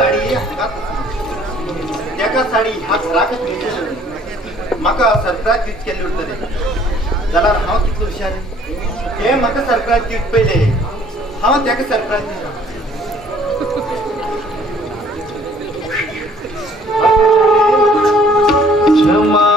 साडी हातात त्याका साडी ह्या घराकच न्हिदलेली म्हाका सरप्राईज दीत केल्ली उरतली जाल्यार हांव कितलो हुशार हे म्हाका सरप्राईज दीत पयले हांव त्याका सरप्राईज दिता क्षमा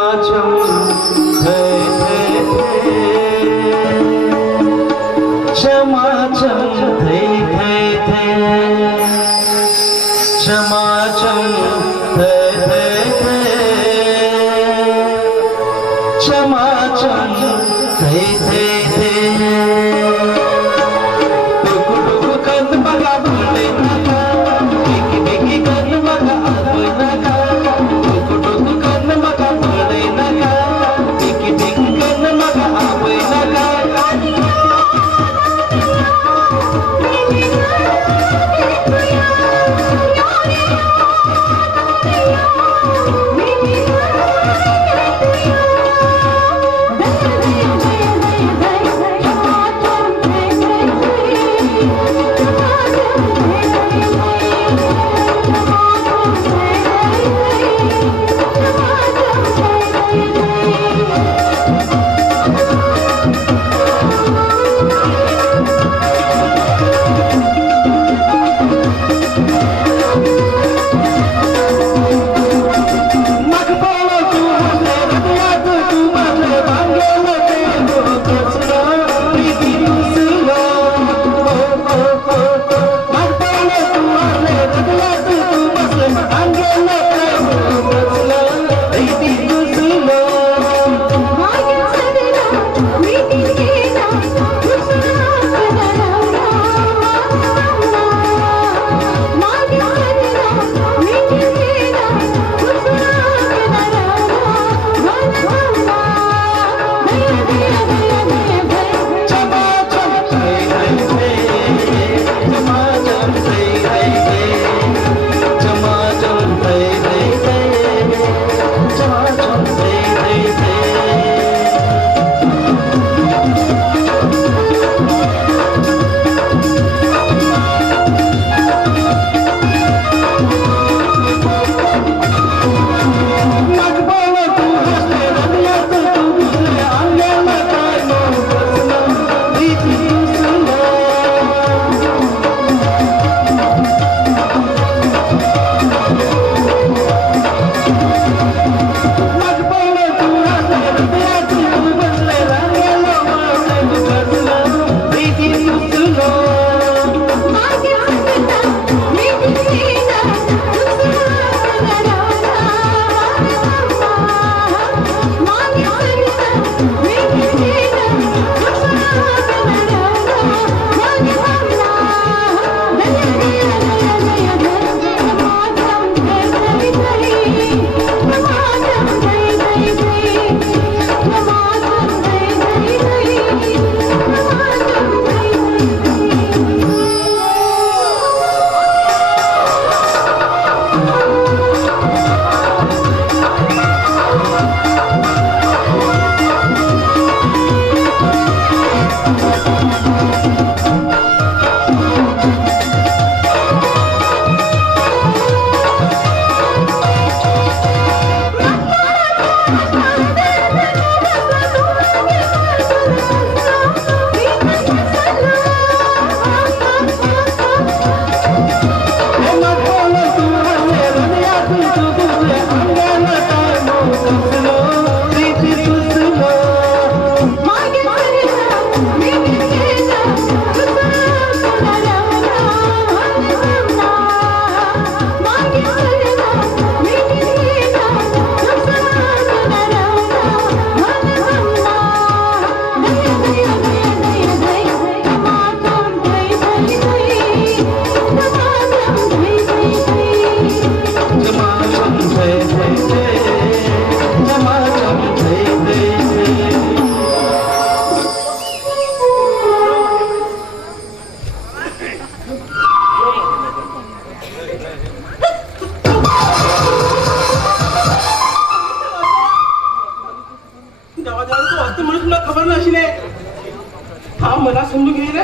मला समजून घे रे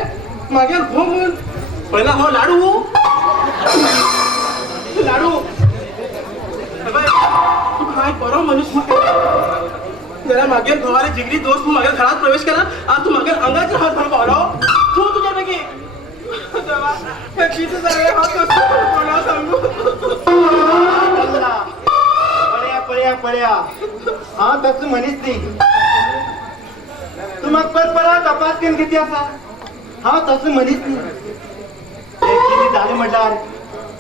मागे घोमून पहिला हो लाडू मागे घोवाले जिगरी दोस्त तू मागे घरात प्रवेश केला आज तू मागे अंगाचे हात धरून पावलो तू तुझ्यापैकी देवा हे किती सगळे हात कोणा सांगू पळ्या पळ्या पळ्या हा तसं म्हणीच नाही तू मग परत तपास केन किती असा हा तसं म्हणीच नाही ते किती झाले म्हटलं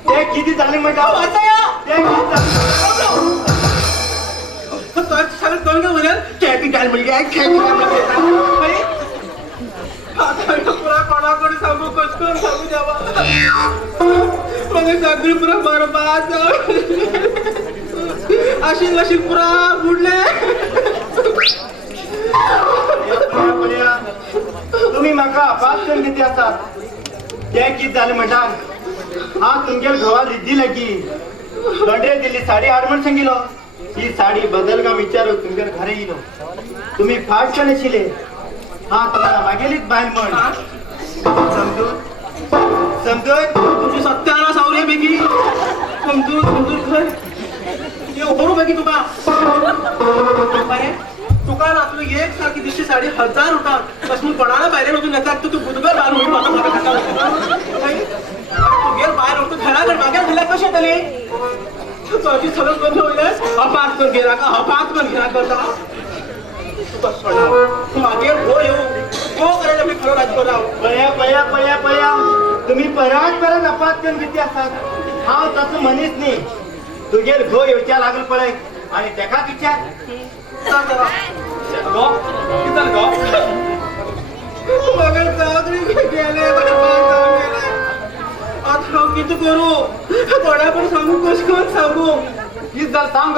ते किती झाले म्हटलं ते सगळं कोण का म्हणेल कॅपिटल म्हणजे कॅपिटल पुरा कोणाकडे सांगू कचकून सांगू द्यावा मग सगळी पुरा बरबाद अशी पुरा बुडले तुम्ही म्हाका अपास करून किती असतात ते किती झाले म्हणतात हा तुमच्या घोवा दिली की गंडे दिली साडी हाडमण सांगिलो ही साडी बदल का विचारू तुमच्या घरी येलो तुम्ही फाट का शिले हा तुम्हाला मागेलीच बाहेर म्हण समजून समजून तुझी सत्याला सावरे पैकी समजून घर बरोबर पैकी तुका तुका ना तुला एक सारखी दिवशी साडी 1000 होतात कसून कोणाला बाहेर होतो नका तू बुधगार बाहेर होतो आता मला खाता तू गेर बाहेर होतो घराकडे मागे दिला कशा तले तुझी सगळं बंद होईलस अपात कर गेला का अपात कर गेला करता तू मागे हो येऊ हो करायला मी खरं राज कराव पळ्या पळ्या पळ्या पळ्या तुम्ही परत अपात करून किती असतात हा तसं म्हणीच नाही तुझे घो येवच्या लागल पळय आणि त्याका विचार मगर जाऊन गेले आता किती करू कोणा पण सांगू कस कोण सांगू हीच जर सांग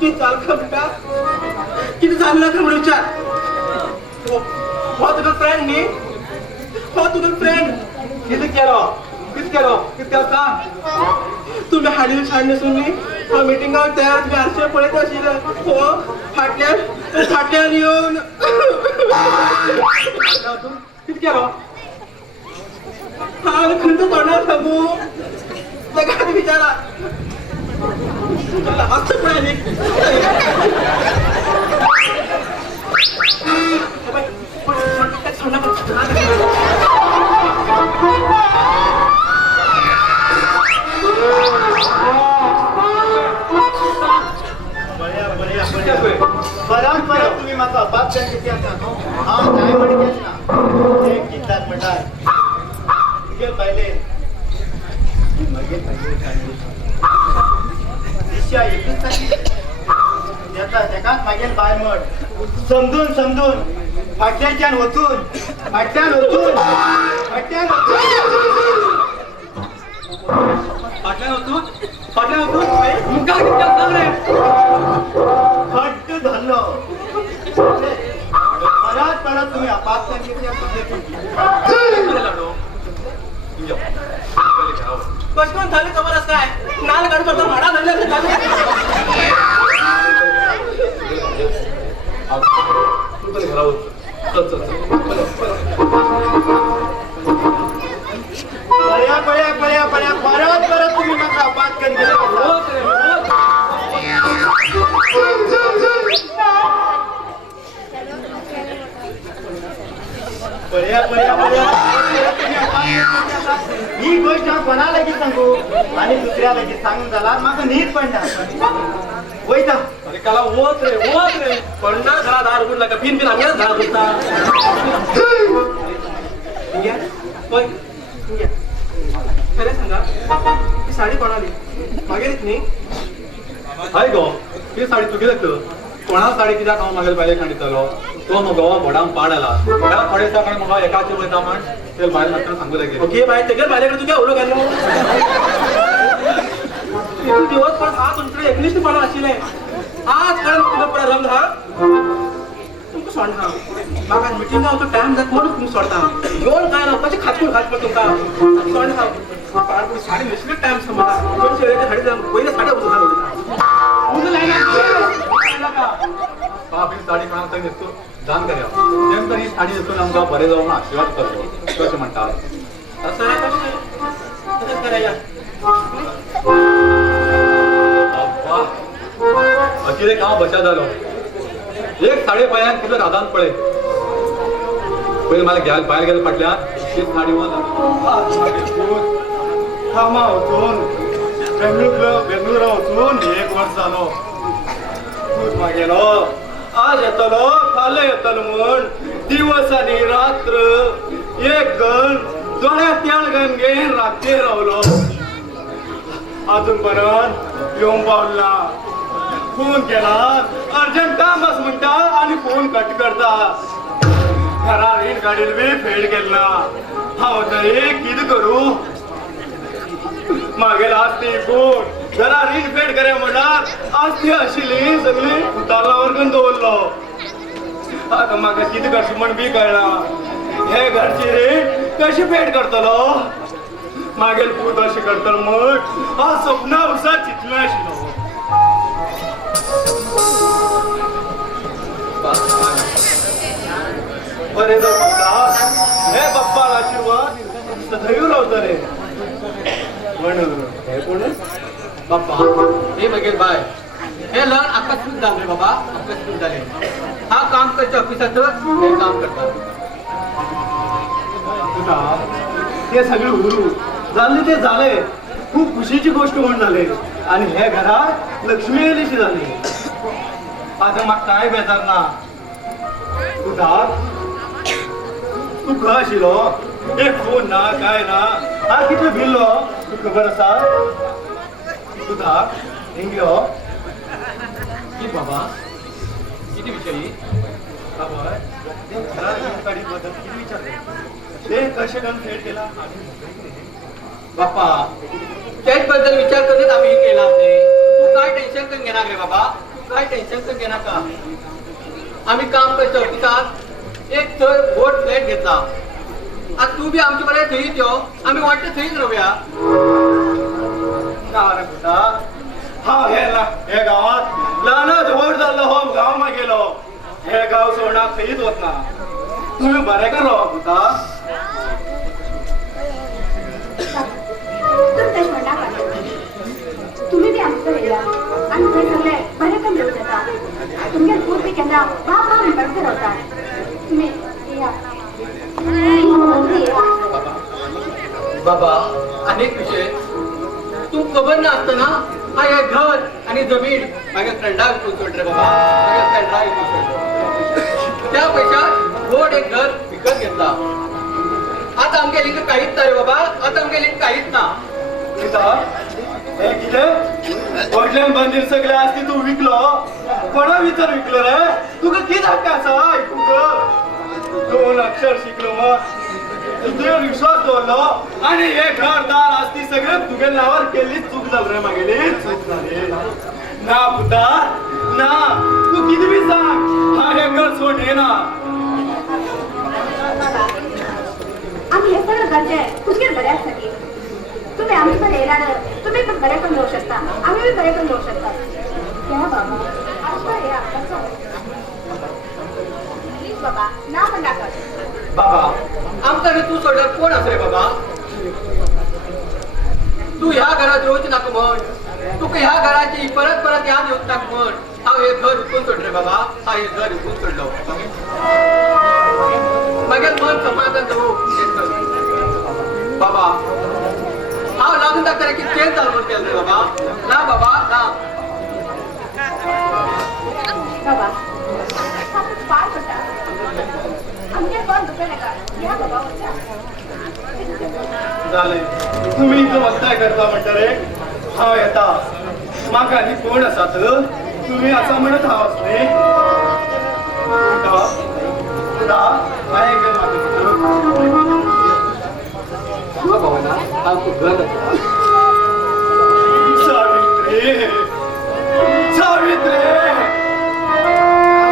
की चाल खमटा किती झालं का म्हणून विचार हो तुझा फ्रेंड मी हो तुझा फ्रेंड किती केलं सांग तुम्ही हाडील छाडणे सुनली हा मीटिंगावर तयार तुम्ही आरशे पडत असेल हो फाटल्या येऊन किती केलं हा खंत करणार सांगू जगात विचारा असं पण परत तुम्ही माझा अपात किती असतात हा काय म्हणत ना एक किताब म्हणतात तुझे पहिले दिशा एकच जगात मागेल बाय म्हण समजून फाटल्याच्यान होतून खट्ट धरलो परत तुम्ही अपात कशकन झाले खबर असं काय नाल काढू करतो भाडा धरले परत तुम्ही माझा अपात ही गोष्ट कोणाला की सांगू आणि दुसऱ्याला की सांगून झाला माझं नीट पडणार वैता अरे काला होत रे पडणार घरा दार उघडला का फिन आम्ही दार उघडता खरे सांगा ही साडी कोणाली मागे नाही हाय गो ही साडी तुगे लागतं कोणा साडी कित्याक हांव मागेल बायलेक सांगितलो तो म्हगो व्हडांक पाड आला व्हडांक पाड येता कारण म्हाका एकाचे वयता म्हण ते बायल मात्र सांगू लागेल ओके बाय तेगे बायलेकडे तुझ्या उलो घालू दिवस पण हा तुमकडे एकनिष्ठ पण आशिले आज कारण तुला पुरा रंग हा तुमका सोडना म्हाका मिटिंगा होतो टाइम जात म्हणून तुम्ही सोडता येऊन काय ना कशी खातकून खात तुमका सोडना पार साडी नेसले टाइम समजा दोन शेळेच्या साडी जाऊन पहिले साड्या उचलून आपली साडी कोणाक थंय न्हेसतो दान करया तेंका ही साडी न्हेसून आमकां बरें जावं म्हणून आशिर्वाद करतो कशें म्हणटात असं आहे कसं करायला अब्बा अखिरेक हांव बचा जालो एक साडे पांयान कितलं राधान पळय पहिले मला घ्यायला बाहेर गेलं फाटल्यान ती साडी हामा वचून बेंगळुरा वचून 1 वर्ष जालो तूच मागेलो आज येतलो फाल्यां येतलो म्हण दिवस आनी रात्र एक गण दोळ्यात तेल गण घेवन रातचे रावलो अजून पर्यंत येवंक पावला फोन केला अर्जंट काम आस म्हणटा आनी फोन कट करता घरा रीण गाडीर बी फेड केला हांव तरी कितें करूं मागीर आस्ती कोण घरा रीण फेड करे म्हणल्यार आस्ती आशिल्ली सगळी उतारला वर्गून दवरलो आता म्हाका कितें करचें म्हण बी कळना हे घरची रीण कशी फेड करतलो मागीर पूत अशें करतलो म्हण हांव सपना उसा चिंतलो आशिल्लो बरें जाता हे बाप्पाक आशिर्वाद सदैव रावतले पण हे कोण बाप्पा हे मागीर बाय हे लण आकस्मिक जालें रे बाबा आकस्मिक जालें हा काम करच्या ऑफिसाचं हे काम करता ते सगळे उरू जाल्ले ते झाले खूप खुशीची गोष्ट म्हण झाले आणि हे घरात लक्ष्मी येयलीशी झाली आता म्हाका काय बेजार ना तू खंय आशिल्लो एक फोन ना काय ना हा कितलो भिल्लो तू खबर आसा सुधाक हिंगलो की बाबा किती विषयी ते कशे करून फेड केला बाप्पा त्याच बद्दल विचार करत आम्ही हे केला नाही तू काय टेन्शन करून घेणार रे बाबा तू काय टेन्शन करून घेणार का आम्ही काम करतो ऑफिसात एक थंय बोट फ्लॅट घेतला आता तू बी आमच्या बरोबर थंयच यो आम्ही वाटतं थंयच रावया ना रे पुता हांव हे गावात ल्हानच व्हड जाल्लो हो गांव मागेलो हे गांव सोडून खंयच वचना तुम्ही बरें कर राव पुता तुम्ही बी आमचं येया आणि ते सगळे बरे पण लोक येतात तुमच्या पूर्वी केन्ना बाबा म्हणपाक ठरवतात तुम्ही या बाबा अनेक विषय तू खबर ना असताना हा हे घर आणि जमीन माझ्या फ्रेंडा विकून सोड रे बाबा माझ्या फ्रेंडा विकून सोड त्या पैशात गोड एक घर विकत घेतला आता आमच्या लिंक काहीच ना रे बाबा आता आमच्या लिंक काहीच ना हे कितें व्हडल्यान बांदील सगळे आसती तू विकलो कोणा विचार विकलो रे तुका कितें हक्क आसा आयकूंक 2 अक्षर शिकलो मग तुझे विश्वास दवरलो आणि हे घरदार आसती सगळे तुगे नावार केल्ली चूक जाली रे मागेली चूक जाली ना पुता ना तू कितें बी सांग हा हे घर सोड येना आम्ही हे सगळं करते तुझे बऱ्यासाठी तुम्ही आम्ही पण येणार तुम्ही पण बरे पण जाऊ शकता आम्ही बी बरे पण जाऊ शकता या बाबा आता या प्लीज बाबा ना पण नका बाबा आमचा तू सोडल्यार कोण अस रे बाबा तू ह्या घरात रोज नाका म्हण तुका ह्या घराची परत परत याद येऊन नाक म्हण हांव हे घर विकून सोड रे बाबा हा हे घर विकून सोडलो मागीर मन समाधान जाऊ बाबा हांव लागून दाखता की चेंज जावन केलं रे बाबा ना बाबा ना बाबा आपण पार पडता आमच्या कोण दुकान नका या बाबा वचा झाले तुम्ही इथं वस्ताय करता म्हणटा रे हांव येता म्हाका आनी कोण आसात तुम्ही असं म्हणत आहात न्ही सावित्री सावित्री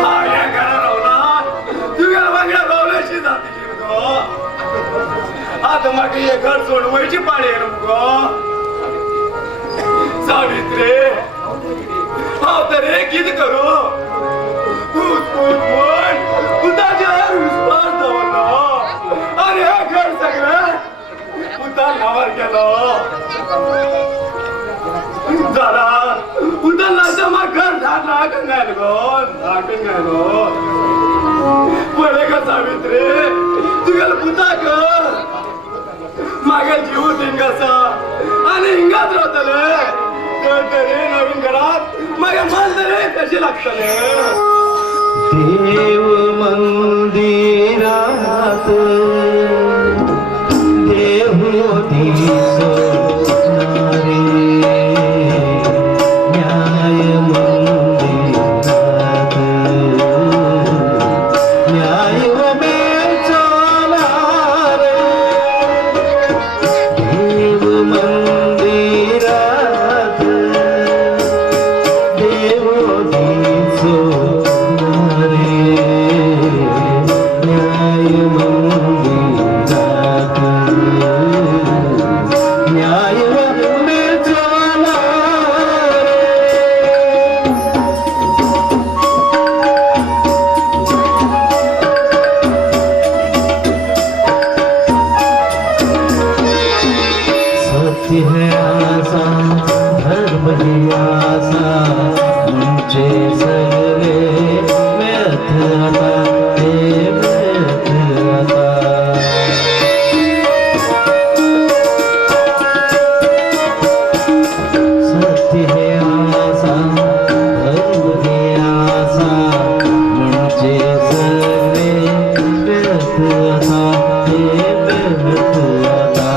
हा या घरा रावला तुझ्या वांगडा रावल्याशी जातली गो आता म्हाका हे घर सोड वयची पाळी येयला मुगो सावित्री हांव तरी कितें करूं उताच्यार विश्वास दवरलो आनी हे घर सगळें उतार नावार गेलो जाला उतार नाचा म्हाका घर नाकून घाल गो नाकून घाल गो पळे का सावित्री तुगेल पुता ग मागे जीव थिंग असा आणि हिंगात राहतले तरी नवीन घरात मागे मन तरी कशी लागतले देव मंदिरात देव दिसो नारे न्याय मंदिरात न्याय चालणार देव मंदिरात देव दिसो है आसा धर्म ही आसा मुझे सगळे व्यर्थ आता हे व्यर्थ आता सत्य है आसा धर्म ही आसा मुझे सगळे व्यर्थ आता हे व्यर्थ आता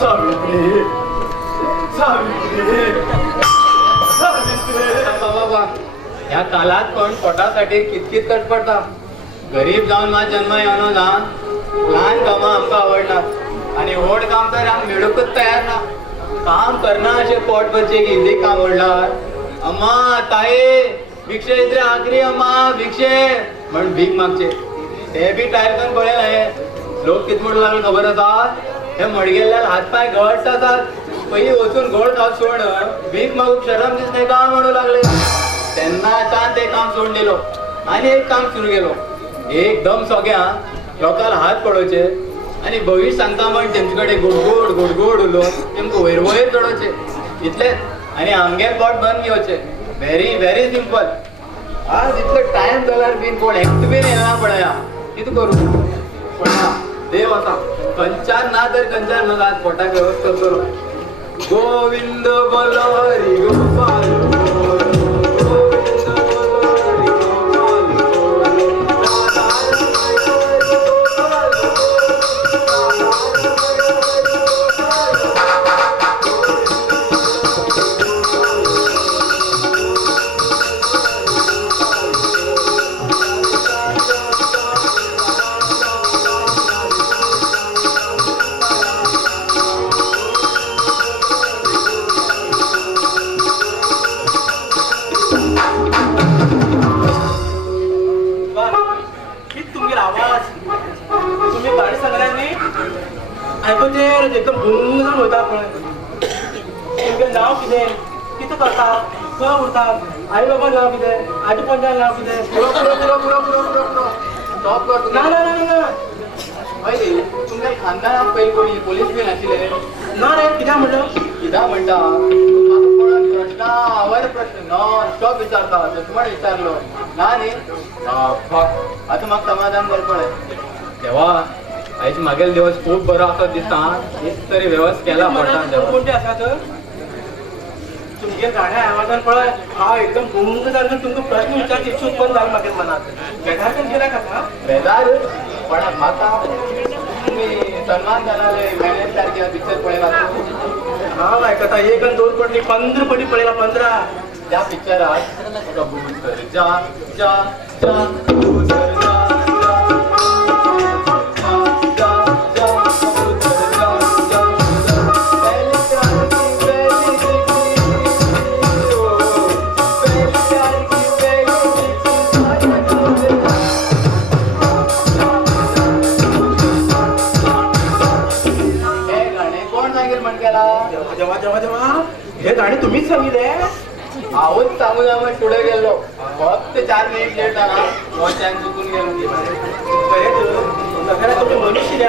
सावित्री सावित्री सावित्री बाबा ह्या कालात पण पोटासाठी कितकीत कटपडटा गरीब जावन माझा जन्म येवनो ना ल्हान कामां आमकां आवडनात आनी व्हड काम तर आमी मेळूंकच तयार ना काम करना अशें पोट भरचें हिंदी काम म्हणल्यार अम्मा ताये भिक्षे इतले आखरी अम्मा भिक्षे म्हण भीक मागचे ते बी टायर करून पळयला हे लोक कित म्हणू लागले खबर आसा हे मडगेल्ल्यान हातपाय घट्ट आसात पयलीं वचून गोड खावप सोड भीक मागूक शरम दिसता का म्हणू लागले तेन्नाच्यान ते काम सोडून दिलो आनी एक काम सुरू केलो एकदम सगळ्यांक लोकांक हात पडोवचे आनी भविश्य सांगता म्हण तेमचे कडेन गोडगोड गोडगोड उलोवन तेमकां वयर वयर चडोवचे इतलेंच आनी आमगे पोट बंद घेवचे व्हेरी व्हेरी सिंपल आज इतलो टायम जाल्यार बीन कोण एकटो बीन येना पळया कितें करूं पण ना देव आसा खंयच्यान ना तर खंयच्यान म्हाका आज पोटाक वेवस्था करूं गोविंद बोलो हरी गोपाल एकदम गुंग जावन वयता पळय तुमगेलें नांव कितें कितें करता खंय उरता आई बाबा नांव कितें आजी पंजान नांव कितें पुरो पुरो पुरो पुरो पुरो पुरो पुरो स्टॉप कर ना ना ना ना पयलीं तुमच्या खानदानात पयलीं कोणी पोलीस बीन आशिल्ले ना रे कित्याक म्हणलो कित्याक म्हणटा म्हाका कोणाक प्रश्नावर प्रश्न नॉन स्टॉप विचारता म्हण विचारलो ना न्ही आतां म्हाका समाधान जालें पळय देवा आयज मागेल दिवस खूब बरो असो दिसता एक तरी वेवस्थ केला पडटा देवा कोणते आसात तुमगे गाड्या आवाजान पळय हांव एकदम गुंग जावन तुमकां प्रश्न विचारची इच्छा उत्पन्न जाली म्हागे मनात बेजार करून गेल्या खाता बेजार पण म्हाका तुम्ही सलमान खानाले मॅनेज सारखे पिक्चर पळयला हांव कथा एक आणि दोन पडली 15 पडी पडेला 15. त्या पिक्चरात कबूतर जा जा जा कबूतर जा जा जा जा कबूतर जा जा पहली क्रांति पहली जिंदगी ओ पहली प्यार की पहली हे गाणे कोण सांगेल म्हण केला जेव्हा जेव्हा जेव्हा हे गाणे तुम्हीच सांगितले. आहोत सांगू जा मग पुढे गेलो फक्त 4 मिनिट लेट झाला मग टाइम चुकून गेलो. तुम्ही मनुष्य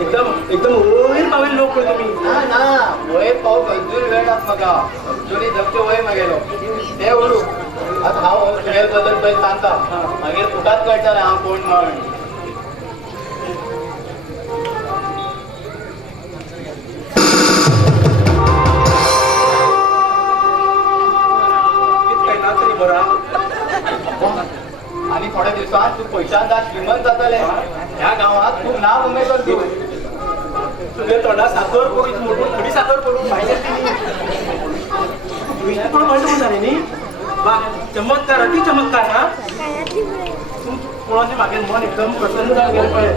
एकदम एकदम वयर पावेल लोक तुम्ही. ना ना वय पाव गंजून वेळ म्हाका अजूनही जगचे वय मागेलो ते उडू आता हांव तुगेल बद्दल पळय सांगता मागीर तुकाच कळटलें हांव कोण म्हण. आणि थोड्या दिवसात तू पैशांचा श्रीमंत जातले. ह्या गावात खूप नाव उमेदवार तू. तुझे तोंडा साखर पोळी मोडून थोडी साखर पडून पाहिजे पण म्हणून झाले नी बा चमत्कार अति चमत्कार. हा कोणाचे मागे मन एकदम प्रसन्न झालं गेलं पळय.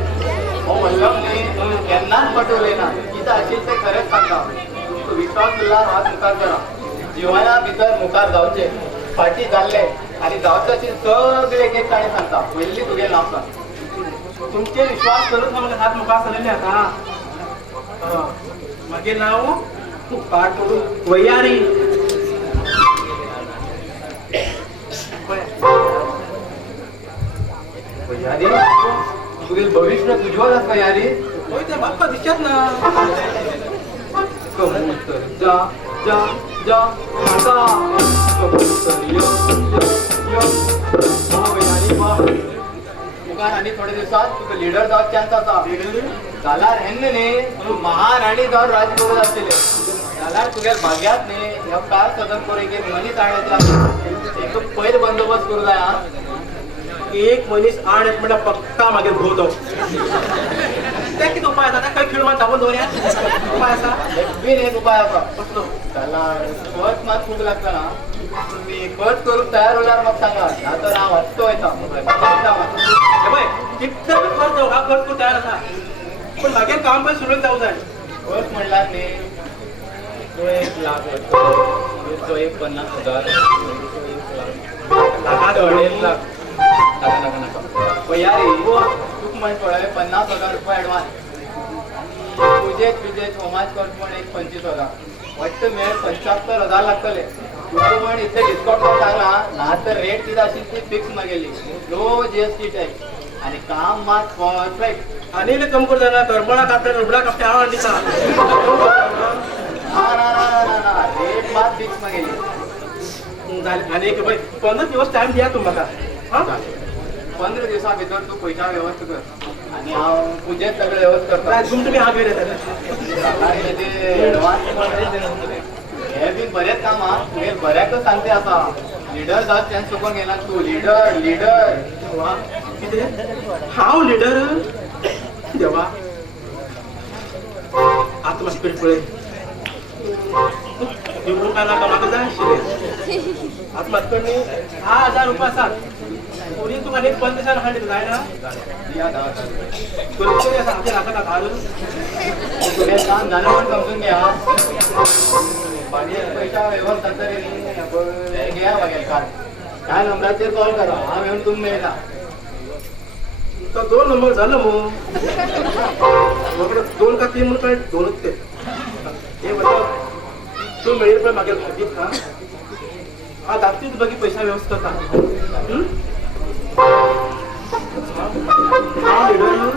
हो म्हणलं नाही केन्नाच पटवले ना कितें असेल ते खरेंच सांगता. तू विश्वास उरला हात मुखार करा. जिवाना भितर मुखार जावचे फाटी जाल्ले आणि जावचे अशी सगळे एक एक काणी सांगता. पयली तुगे नांव सांग. तुमचे विश्वास करून म्हाका हात मुखार सरले आता. मागे नाव पाठ करून वैयारी. यादी तुगे भविष्य उज्ज्वल असता यादी. होय ते बाप्पा दिसत ना. कबूतर जा जा जा आता कबूतर यो यो वाह यादी वाह. मुखार आणि थोड्या दिवसात तुका लिडर जावप चान्स आसा. जाल्यार हेन्ना न्ही तूं महाराणी जावन राज करून आसतले. जाल्यार तुगे भाग्यात न्ही ह्या काळ सदन करूंक एक मनीस हाडण्याचा एक पयर बंदोबस्त करूं जाय. हा एक मनीस आड येत म्हणल्यार पक्का मागीर भोवतो. ते कितें उपाय आसा काय खीळ मान थांबून दवरया. उपाय आसा बीन एक उपाय आसा. कसलो? जाल्यार खत मात खूब लागता ना. तुम्ही खत करूंक तयार उरल्यार म्हाका सांगा नातर हांव हत्तो वयता. हे पळय कितले बी खर्च जावं हा खर्च करूंक तयार आसा पण मागीर काम पण सुरळीत जावं जाय. खत म्हणल्यार न्ही तो 1 लाख तो एक 50,000 लाखात 1.5 लाख नाका नाका नाका पयारी तुका म्हण पळय 50,000 रुपया एडवान्स. तुजे होमाच खर्च म्हण एक 25,000 वाटतं मेळ 75,000 लागतले. तुका म्हण इतले डिस्काउंट करून सांगला ना तर रेट कितें आशिल्ली ती फिक्स मागेली. नो जीएसटी टॅक्स आणि काम मात परफेक्ट. आणि कम कर जाणार गडबडा कापल्या गडबडा कापल्या हांव दिसा. ना ना ना ना ना रेट मात फिक्स मागेली. आणि एक पळय 15 दिवस टाइम दिया तुम्ही म्हाका. हा 15 दिवसां भितर तू पैसा व्यवस्था कर आणि हांव तुजेच सगळें व्यवस्था करता. तुम्ही हांव घेवन येता. आणि ते एडवान्स हे बी बरेच काम हा. तुवें बऱ्याकच सांगते आसा. लिडर जावं चान्स चुकोवन गेला तू. लिडर लिडर कितें हांव लिडर देवा. आतां मातशें पेट पळय निवडूंक काय नाका म्हाका जाय आशिल्लें. आतां म्हाजे कडेन न्ही 10,000 रुपया आसात. कोणी तुका आनी 15,000 हाडले जाय ना. करी आसा हातीर नाका ना धाड. तुवें काम जालें म्हण समजून घे हा. पैसा व्यवस्था तरी घ्या मागेल काल ह्या नंबराचेर कॉल करा. हांव येवन तुमकां मेळटा. तो 2 नंबर झालं मग. म्हाका 2 का 3 म्हणून काय 2च ते. हे मतलब तू मेळील पण मागेल भागीत का. हा दाखतीच बघी पैसा व्यवस्था करता. हा लिडर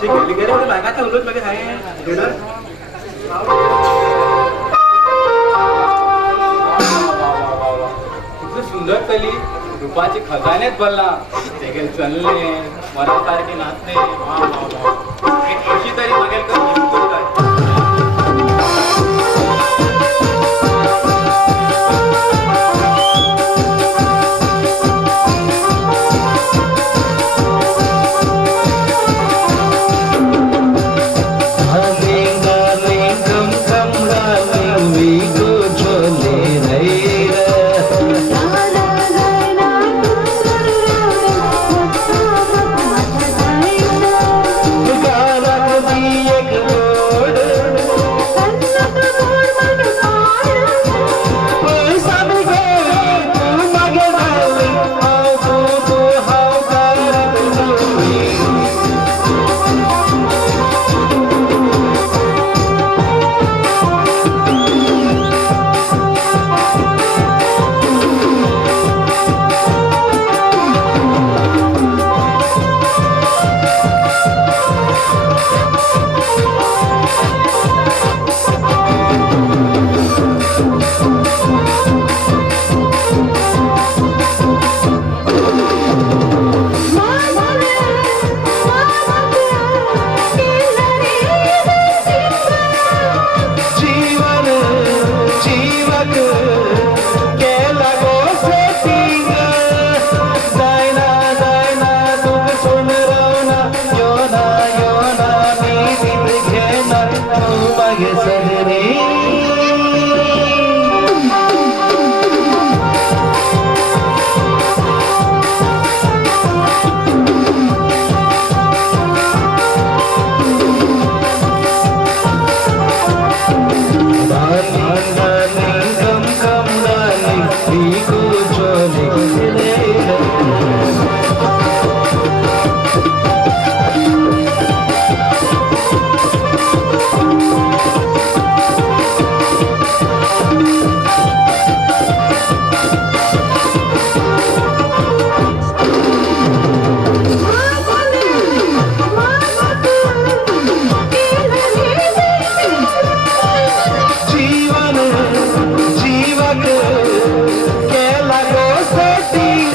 शिकेली गेले मागाच्या उलट मागे आहे लिडर. कितली सुंदर तली रूपाची खजानेच भरला. तेगेल चलणे मरासारखे नाचणे वा वा वा. एक कशी तरी मागेल करताय. Gam gam gam gam सजनी जीवन जीवक केला गो सेटिंग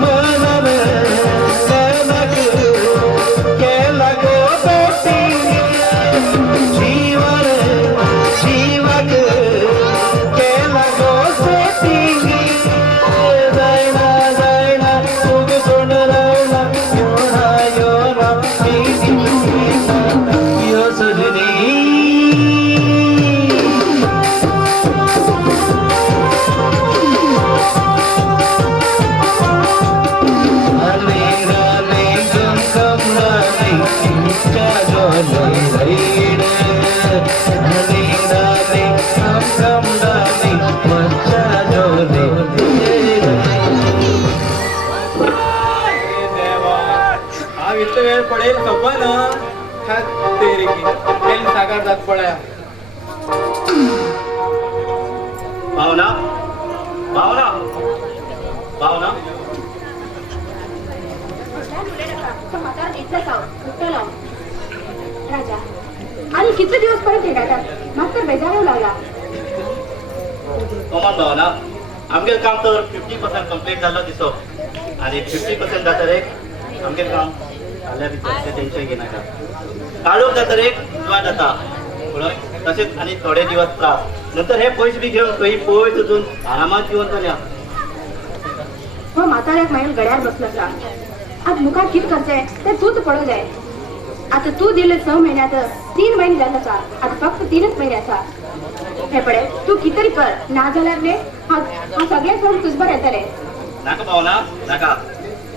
मनन कनक केला गो सेटिंग जीवन जीवक केला गो सेटिंग जायना जायना तुग सोड रावला योरा योरा यो सजनी हा इतका वेळ पडेल खबर ना तेरी तेल सागर जात पड्या भावना भावना भावना राजा आणि किती दिवस परत येतात मात्र बेजाराव लागला कमान भावना आमगे काम तर 50% कंप्लीट झालं दिसो आणि 50% जाता रे आमगे काम झाल्या भितर टेन्शन घेनाका काढूक जाता रे किंवा जाता कळ्ळें तसेच आणि थोडे दिवस त्रास नंतर हे पयस बी घेऊन खंय पळय तुजून आरामात जिवन जाल्या हो म्हाताऱ्याक मागीर गड्यार बसलो आसा आज मुखार कित करचें तें तूच पळो जाय आता तू दिले 6 महिन्यात 3 महिने जाले आसा आता फक्त 3च महिने आसा हे पळे तू कितरी कर ना जाल्यार रे हा सगळे सोडून तुझ बरें येतलें नाका भावना नाका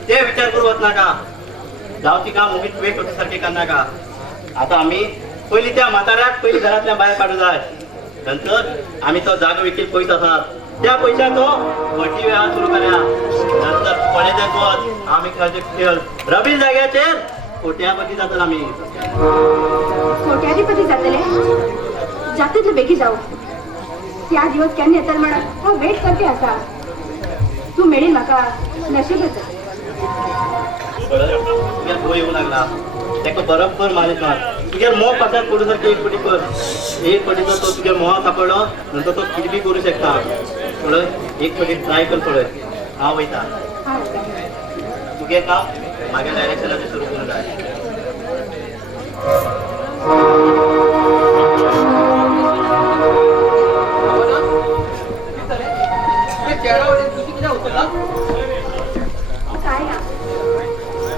ते विचार करू नाका जावची काम उगीच वेळ सारखे करनाका आता आम्ही पहिली त्या म्हाताऱ्याक पहिली घरातल्या बाहेर काढू जाय नंतर आम्ही तो जागो विकत पयस आसात त्या पैशाचो व्हडली वेळा सुरू करूया नंतर कोणाचे गोत आम्ही खेळ रबी जाग्याचेर कोट्यापती जातात आम्ही कोट्याधिपती जातले जाते तर बेगी जाऊ त्या दिवस केन्ना येतले म्हणून हांव वेट करते आसा तू मेळीन म्हाका नशीबच तुझ्या भोय येऊ लागला तेका बरोबर मारीत मार तुझ्या मोह पासात करू सारखी एक पटी कर एक पटीचो तो तुझ्या मोहा सापडलो नंतर तो किती बी करू शकता थोडं एक पटी ट्राय कर थोडं हांव वयता तुगे काम मागे डायरेक्शनाचे सुरू करून जाय काय ना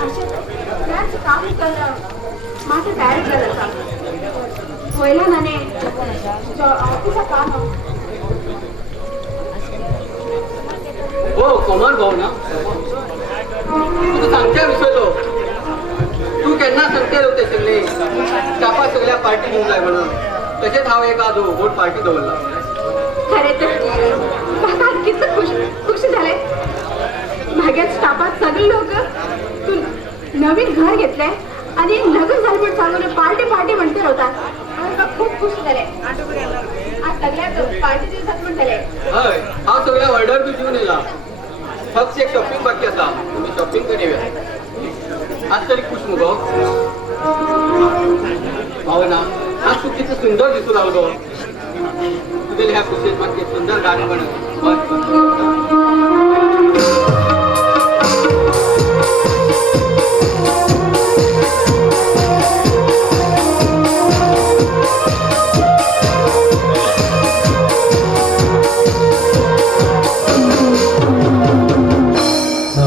अशें काम करणं माझं तयार झालं आसा पयला नाने ऑफिसात काम हो कोमर भाऊ ना तू सांगता विसरलो तू केन्ना सांगते होते सगळे कापा सगळ्या पार्टी घेऊन जाय म्हणून तसेच हांव एक आज गोड पार्टी दवरला खरे तर म्हाका कितले खुशी झाले म्हागे स्टाफात सगळे लोक तू नवीन घर घेतले आणि लग्न झालं म्हणून सांगून पार्टी पार्टी म्हणते होतात म्हाका खूप खुश झाले आज सगळ्याक पार्टी दिवसात म्हणटले हय हांव सगळ्या ऑर्डर बी दिवन येयला फक्त एक शॉपिंग बाकी आसा तुमी शॉपिंग करून येवया आज तरी खुश मुगो भावना आज तू किती सुंदर दिसू लागलो तुझे ह्या खुशीत मागचे सुंदर गाणं म्हणत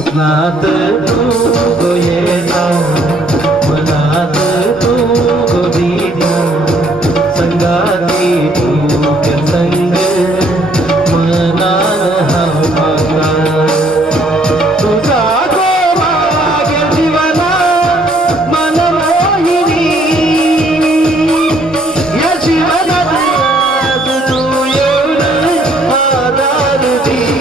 स्वप्नात तू येता मनात तू गोदीता संगाती तू संग मनान हा तुझा गोमागे जीवना मन मोहिनी या जीवनात तू येऊन आधार दिली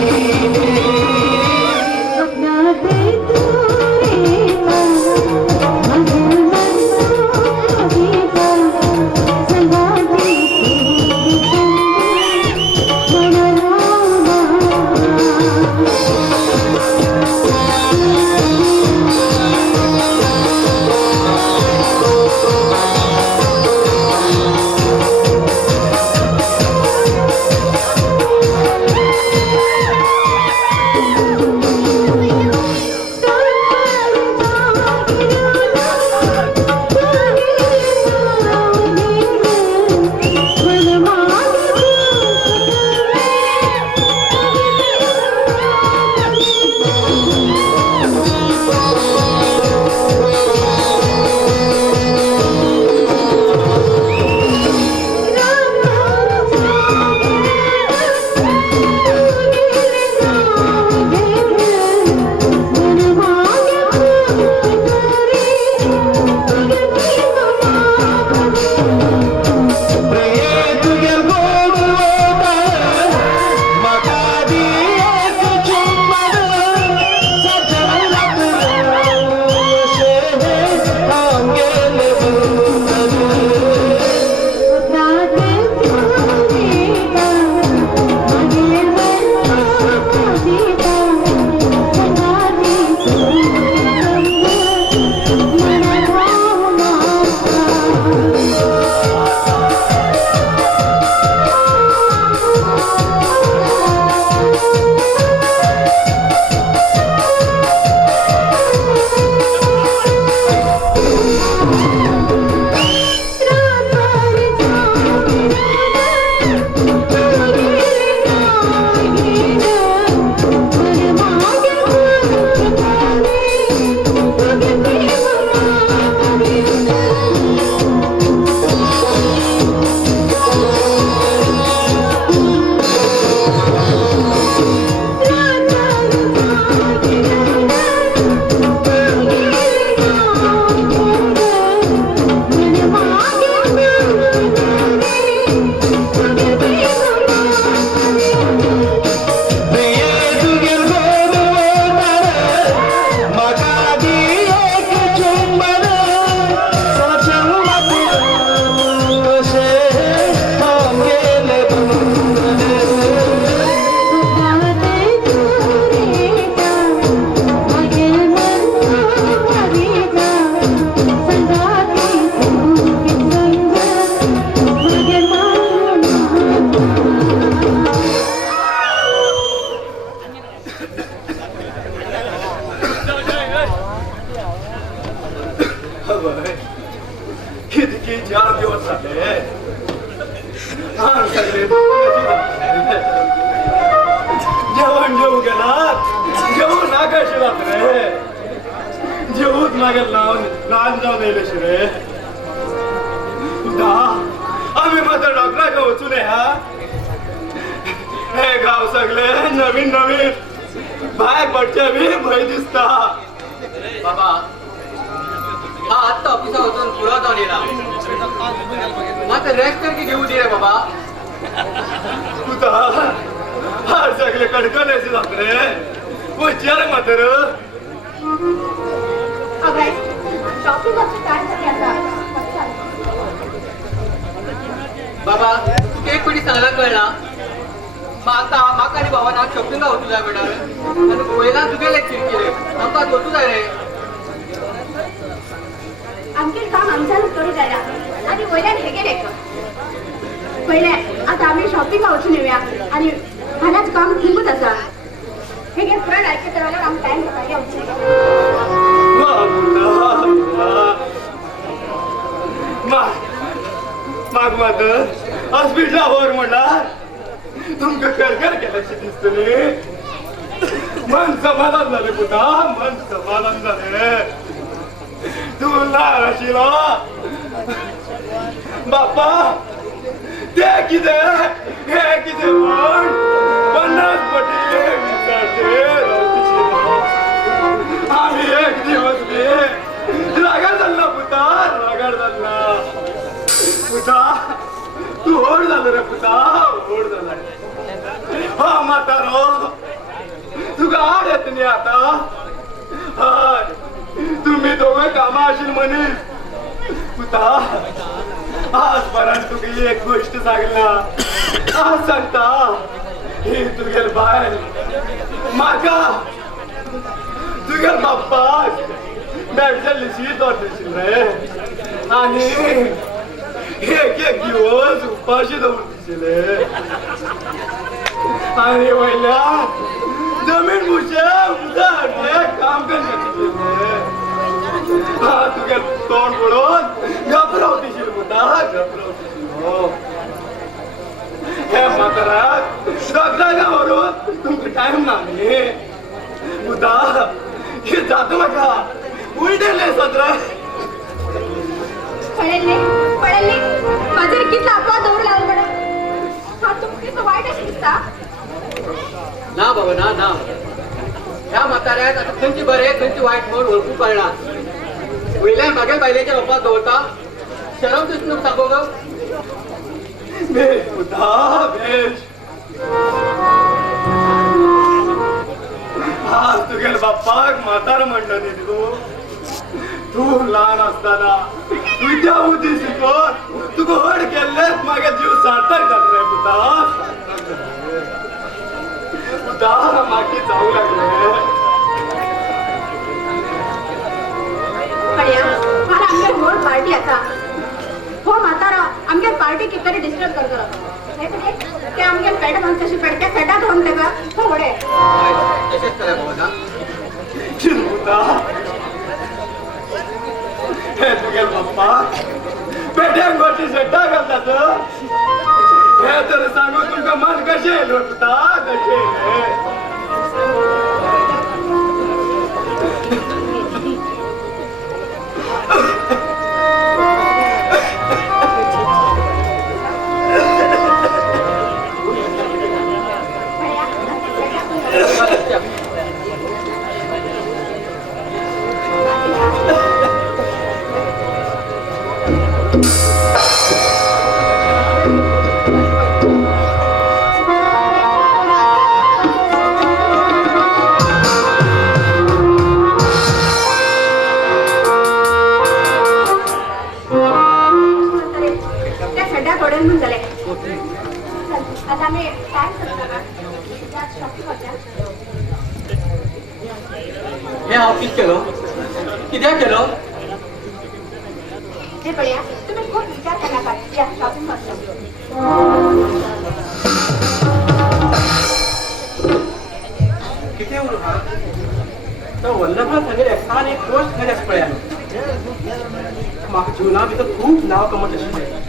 किती 4 दिवस झाले जेवण जेवू गेला जेवू नाकाशी रे जेवूच मागेल लहान जाऊन येईल रे आम्ही मात्र डॉक्टरांना वचून हा हे गाव सगळे नवीन नवीन बाहेर पडच्या बी भय दिसता बाबा हा आत्ता ऑफिसा वचून पुरा जाऊन येला मात्र रेस्ट करके घेऊ दे रे बाबा तुझा हार सगळे कडकडायचे जात्रे विचार मात्र शॉपिंग काय झाली आता बाबा एक पिढी सांगायला कळला माका आणि भावांना शॉपिंगा होतो जाय म्हणणार आणि पहिला तुगेले चिडचिडे आमका होतो जाय रे आमचे काम आमच्याच करू जायला आणि वयल्यान हे गेले पहिले आता आम्ही शॉपिंग वचून येऊया आणि हालाच काम निघून असा हे घे फ्रेंड ऐकत राहिलं आम टाइम माग मात हॉस्पिटलावर म्हणला तुमका करकर केल्याची दिसतली मन समाधान झाले पुता, मन समाधान झाले. तू लहान आशिलो बाप्पा, ते किती हे किती म्हण 50 पटी विचारते आम्ही एक दिवस बी रागार झाला पुता, रागार झाला पुता. तू ओढ झालं रे पुता, ओढ झाला. हा म्हातारो, तू गाड येत नाही आता. हाय, तुम्ही दोघं कामा असेल म्हणीस पुता. आजपर्यंत तुझी एक गोष्ट सांगला, आज सांगता ही तुझे बाय माका तुझ्या बाप्पा बॅगच्या तोडशील रे. आणि एक एक दिवस उपाशी जाऊन दिसले. आणि वयल्या जमीन भुशे उदाहरणे काम करण्याचे. हा तुझ्या तोंड पडून घबरावतीशील होता, घबरावतीशील. हे म्हाताराक जागावरून तुमचं टाइम नाही उदा. हे जात नका उलटेले सत्र. पळेल माझे किती आपला दौड लावला बडा. हा तुमची वाईट अशी दिसता. ना बाबा ना ना, ह्या म्हाताऱ्यात आता खंयची बरे खंयची वाईट म्हणून ओळखू कळणार. वयल्या मागे बायलेच्या बाप्पा दवरता शरम दिसून सांगो ग. बेश पुता बेश. आज तुझ्या बाप्पाक म्हातार म्हणलं न्ही तू. तू लहान असताना विद्या बुद्धी शिकवत तुका हड केल्लेच मागे जीव सार्थक जात रे पुता. पुता मागे जाऊ लागले. मला आमगे गोड पार्टी आता. हो म्हातारा आमगे पार्टी किती डिस्टर्ब करतो. ते आमगे पेट माणसाशी पेडक्या सेटात होऊन का हो घोडे. तसेच करा बाबा ना. पुता हे तुझे बाप्पा पेट्यान गोटी सेटा घालतात. हे तर सांगू तुमचं मन कसे लुटता कसे. आता मी काय हे हांव कितें केलो कित्याक केलो. हे बघा तुम्ही खूप विचार करणार आहात या शॉपिंग मॉलला. किती उरू हा तर वल्लभा सांगेल एकसान एक गोष्ट खरी आस पळया. म्हाका जिवना भितर खूप नांव कमवत आशिल्लें.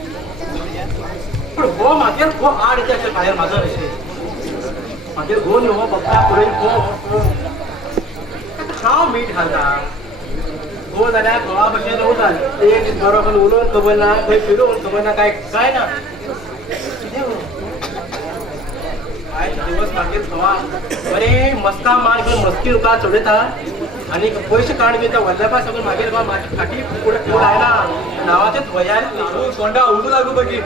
पण हो मागीर हो आड येता अशें भायर म्हाजो अशें. मागीर हो न्ही हो बघता पळय हो हांव मीठ घालता. हो जाल्यार घोवा भशेन उरता. एक बरो करून उलोवन खबर ना, खंय फिरोवन खबर ना, काय काय ना. कितें आयज दिवस मागीर घोवा बरे मस्का मार घेवन मस्की रुपया चडयता. आनी पयशे काण बी त्या वल्लभा सगळं मागीर फाटी फुडें आयला नांवाचेच वयार. तोंडा उडू लागू बघी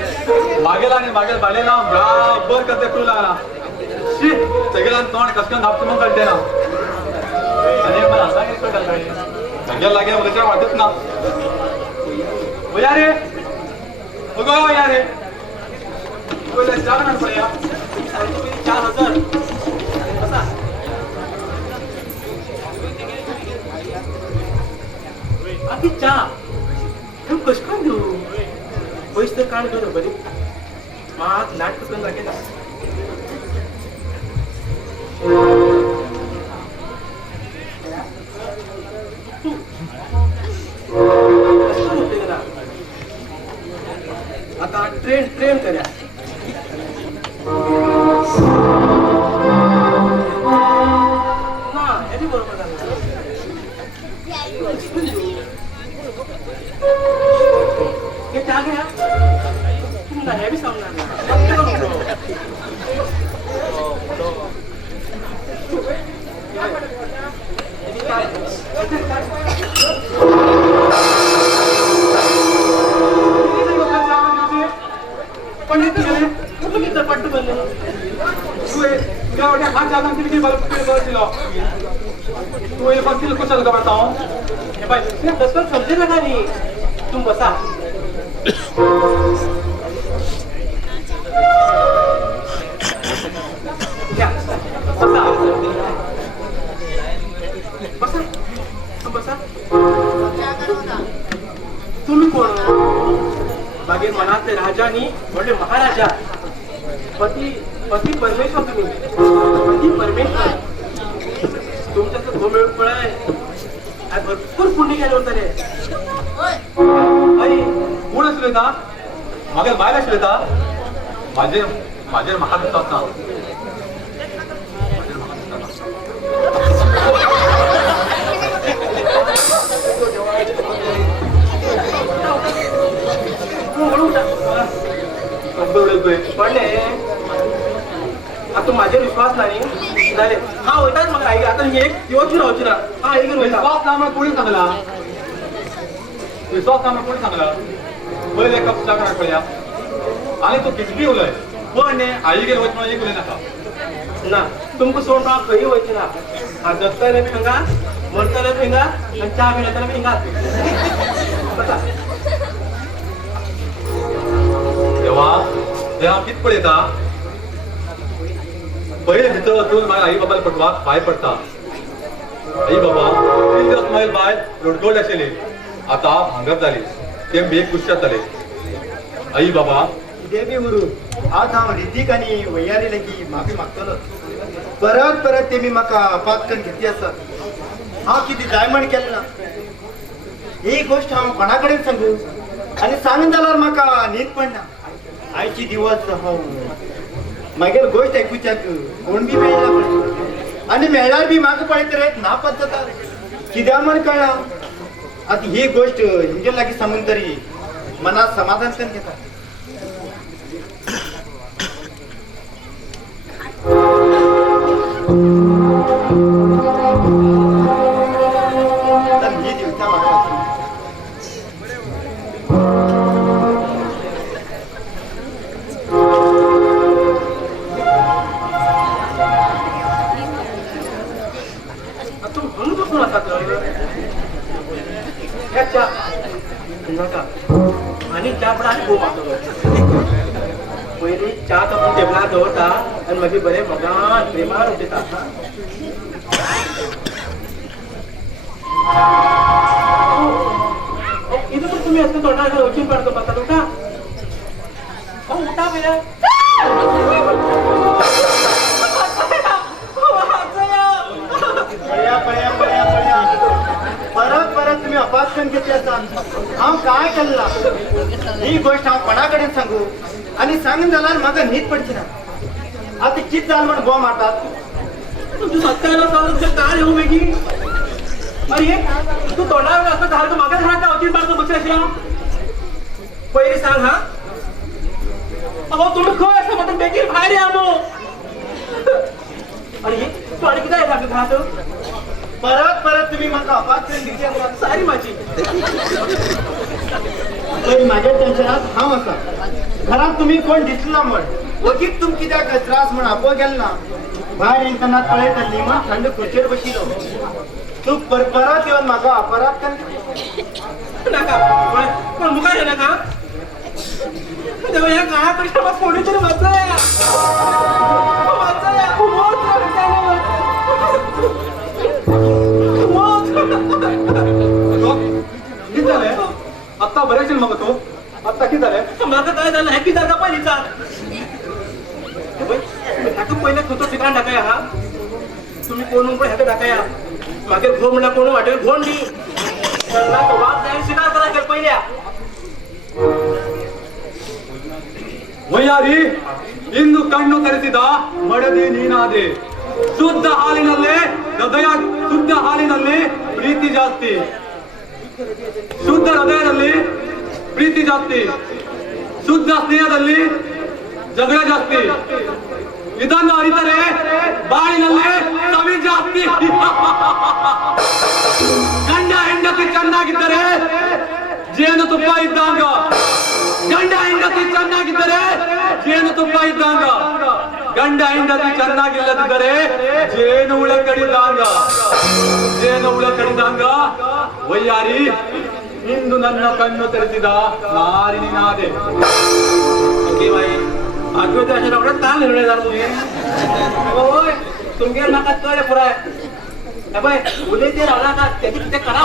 मागेला आणि मागेल बाले नाव बराबर करते टू लागला. शी सगळ्यांना तोंड कसं नापतो मग कळते ना. आणि मला असा काही सगळ्या लागेल त्याच्या वाटत ना. वया रे अगो वया रे चार पडया 4000 बसा. आधी चा तू कश काय देऊ पयस तर काण घेऊ बरी. मात नाटक करून दाखयता. आता ट्रेन करूया. पण येते गेले कुठं किती पट्ट बनले तू हा जागा किती बरं तू ये बघतील कुशल का बताओ हे बाय तसं समजेल ना नाही तुम बसा या, बसा बसा बसा तुम्ही कोण बागे मनाचे राजानी म्हणजे महाराजा पती पती परमेश्वर तुम्ही पती परमेश्वर तुमच्याचं घोमेळ पळाय भरपूर पुण्य केलं होतं रे आई कोण असले का मागे बाहेर असले का माझे माझे महाग असतात ना पण आता माझे विश्वास नाही झाले हा होतात मग आई आता एक दिवस राहूची ना हा एक विश्वास नाम कोणी सांगला विश्वास नाम कोणी सांगला पहिले एका पुस्तकात पडल्या आणि तो किती उलय पण आई गेलो म्हणून एक उलय नका ना तुमको सोड ना कही व्हायची ना हा दत्ताला फिंगा मरताला फिंगा आणि चहा पिण्याला फिंगा बसा तेव्हा कित पळयता पहिले भितर वचून माझ्या आई बाबाला पटवाक भायर पडता आई बाबा 3 दिवस मागीर बाय लोटगोल्ड आशिल्ली आता भांगर जाली ते बेग कुशत जाले आई बाबा देवी गुरु आज हांव रितीक आनी वैयारी लेगी माफी मागतलो परत परत तेमी म्हाका पातकन घेतली आसात हांव कितें जाय म्हण केलें ना ही गोष्ट हांव कोणा कडेन सांगू आनी सांगून जाल्यार म्हाका न्हीद पडना आयची दिवस हांव मागीर गोष्ट आयकुच्याक कोण बी मेळना पळय आनी मेळ्ळ्यार बी म्हाका पळयत रे नापत जाता कित्याक म्हण कळना आतां ही गोष्ट हिंगे लागीं सांगून तरी मनात समाधान करून घेता तर ही दिवसा म्हाका तू म्हणून बसून आता नका आणि चहा पण आणि खूप मागतो पहिले चहा कपून टेबला दवरता आणि मागीर बरे मगान प्रेमान उठयता इथं पण तुम्ही असं तोंडाला वचून पडतो बघता उठा उठा बया पळया पळया पळया पळया परत परत तुम्ही अपास्कन घेतली आसात हांव काय केल्ला ही गोष्ट हांव कोणा कडेन सांगू आनी सांगून जाल्यार म्हाका न्हीद पडची ना आतां कितें जालें म्हण गो मारतात तू सत्याला सांगून काय येऊ बेगी अरे तू तोंडावर असं झालं तर मागे घरात अवतीन पाडतो बसले अशी पहिले सांग हा अहो तुम्ही खय असं म्हणून बेगीर बाहेर या मग अरे तू आणि किती आहे घरात परत परत तुम्ही म्हाका अपास्कन घेतली आसात सारी माझी तर म्हाज्या टेन्शनात हांव आसा घरात तुम्ही कोण दिसला म्हण वगीत तुम कित्याक त्रास म्हण आपो गेलना भायर येतना पळयतली म्हण थंड खुर्चेर बशिलो तू परत येवन म्हाका अपराध कर नका पण मुखार आहे नका तेव्हा या काळा कृष्णाला कोणीतरी वाचाया किती झाले आत्ता बरेच मग तो आत्ता किती झाले माझं काय झालं हॅपी जागा पहिलीचा पहिले तुझं ठिकाण टाकाया हा तुम्ही कोण पण ह्याचं टाकाया मागे घो म्हणला कोण वाटेल घोंडी वाद जाईल शिकार करा केलं पहिल्या ವಯ್ಯಾರಿ ಇಂದು ಕಣ್ಣು ತೆರೆಸಿದ ಮಡದಿ ನೀನಾದೆ ಶುದ್ಧ ಹಾಲಿನಲ್ಲೇ ಹೃದಯ ಶುದ್ಧ ಹಾಲಿನಲ್ಲಿ ಪ್ರೀತಿ ಜಾಸ್ತಿ ಶುದ್ಧ ಹೃದಯದಲ್ಲಿ ಪ್ರೀತಿ ಜಾಸ್ತಿ ಶುದ್ಧ ಸ್ನೇಹದಲ್ಲಿ ಜಗಳ ಜಾಸ್ತಿ ಇದನ್ನು ಅರಿತರೆ ಬಾಳಿನಲ್ಲೇ ಸವಿ ಜಾಸ್ತಿ ಚೆನ್ನಾಗಿದ್ದರೆ ಜೇನುತುಪ್ಪ ಇದ್ದಂಗ ಗಂಡ ಹೆಂಡತಿ ಚೆನ್ನಾಗಿದ್ದರೆ ಜೇನುತುಪ್ಪ ಇದ್ದಂಗ ಗಂಡ ಹೆಂಡತಿ ಚೆನ್ನಾಗಿಲ್ಲದಿದ್ದರೆ ಜೇನು ಹುಳ ಕಡಿದಂಗ ವಯ್ಯಾರಿ ಇಂದು ನನ್ನ ಕಣ್ಣು ತೆರೆಸಿದ ನಾರಿನಾದೆ आठवते अशा एवढ्या ताल निर्णय तुम्ही होय तुमगे नाका कळले पुराय बाय उले ते राहला का त्याची किती करा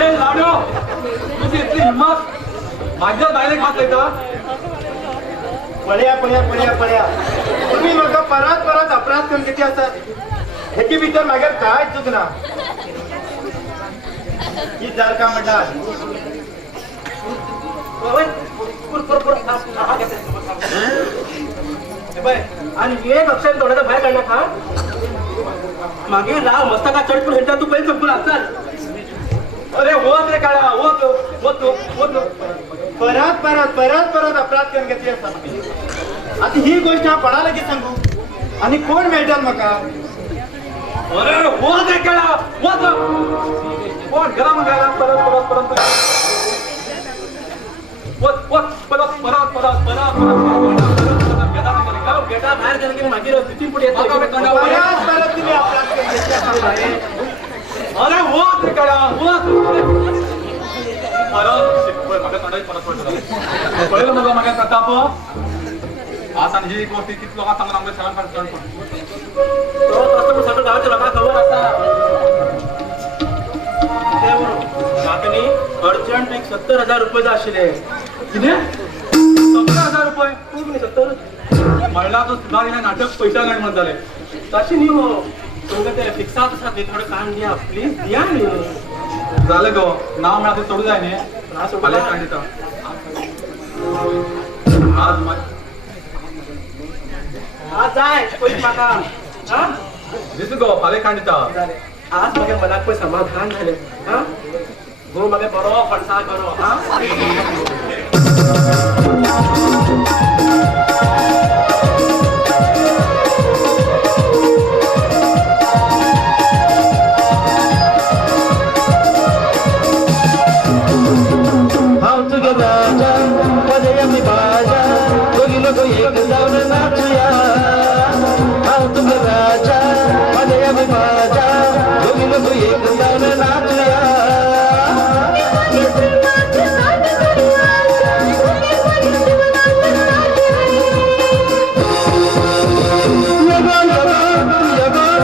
ए लाडो तुझी इतकी हिंमत माझ्या डायरेक्ट हात येता पळ्या तुम्ही मग परत अपराध करून किती असतात ह्याची भितर मागे काय चूक ना ही जर का म्हणतात आणि एक अक्षर तोंडाचा बाहेर काढणार हा मागे लाव मस्तका चढपून ह्याच्या तू पहिले संपून असतात अरे होत रे काळा होत परत अपराध करून घेतली असतात आता ही गोष्ट पडायला की सांगू आणि कोण मिळतात मका अरे होत रे काळा होत कोण घरा मग परत बेटा बाहेर गेला की मागे किती पुढे येतो परत तुम्ही अपराध करून घेतली असतात अरे होत रे काळा होत पहिलं मग मागे प्रताप आता ही गोष्ट किती लोकांना चांगलं आमच्या सगळ्यांना सगळं गावाच्या लोकांना खबर असतात काकनी अर्जंट एक 70,000 रुपये आशिले किती 70,000 रुपये खूप 70 म्हणला तो सुधारिना नाटक पैसा नाही म्हणताले तशी नाही हो तुमचं ते फिक्सात असतात ते थोडं काम द्या प्लीज द्या नाही झालं गो नाव मिळालं सोडू जाय ने आज जाय पैसे मागा हा दिसू गो फाले खांडिता आज मग मला पण समाधान झाले हा गो मग बरो पडसा करो हा हाव तुझ्या राजा पदया मी बाजा दोघी लोक एक जाऊन नाचूया हाव तुझ्या राजा पदया मी बाजा दोघी लोक एक जाऊन नाचूया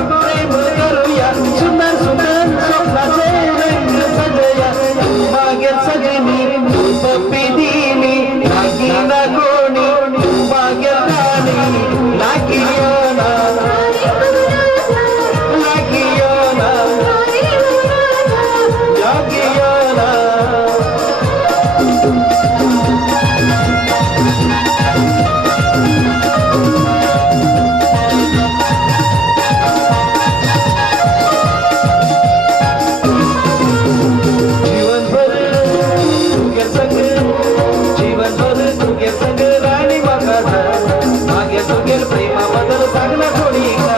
प्रेम करूया सुंदर स्वप्नाचे रंग सजया मागे सजनी पप्पी दिली लागी ना कोणी मागे राणी लागी योना लागी योना लागी योना जीवनभर तुझे संग राणी मागाचा मागे तुझे प्रेमाबद्दल सांगणार थोडी का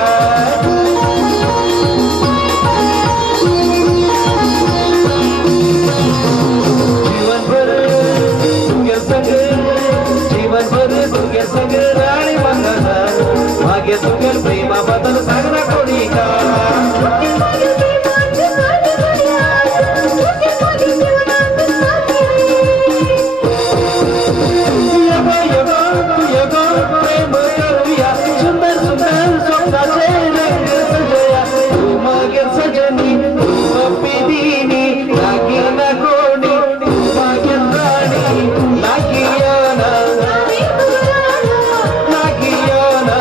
जीवनभर तुझे संग राणी मागाचा मागे तुझे प्रेमाबद्दल सांगणार थोडी का प्रेम करूया सुंदर स्वप्नाचे रंग सजया तू मागे सजनी पप्पी दिनी लागी ना कोणी तू मागे राणी लागी योना लागी योना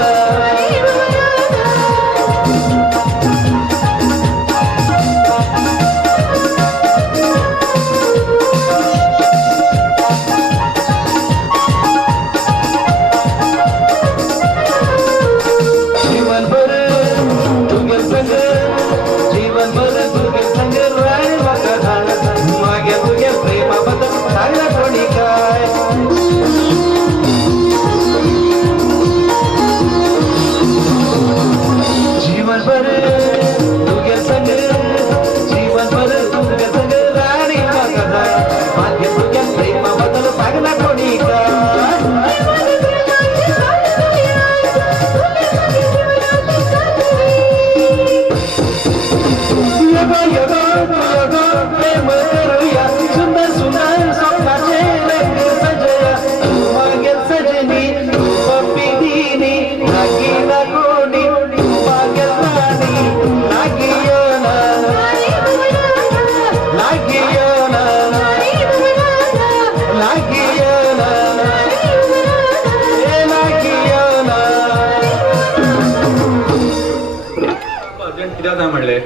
मजा जाय म्हणले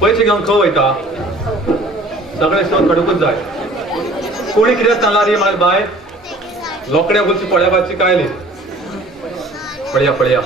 पैसे घेऊन खंय वयता सगळे शोध कडकूच जाय कोणी कितें सांगला रे म्हाका बाय लोकड्या बोलची पळ्याबाची कायली पळया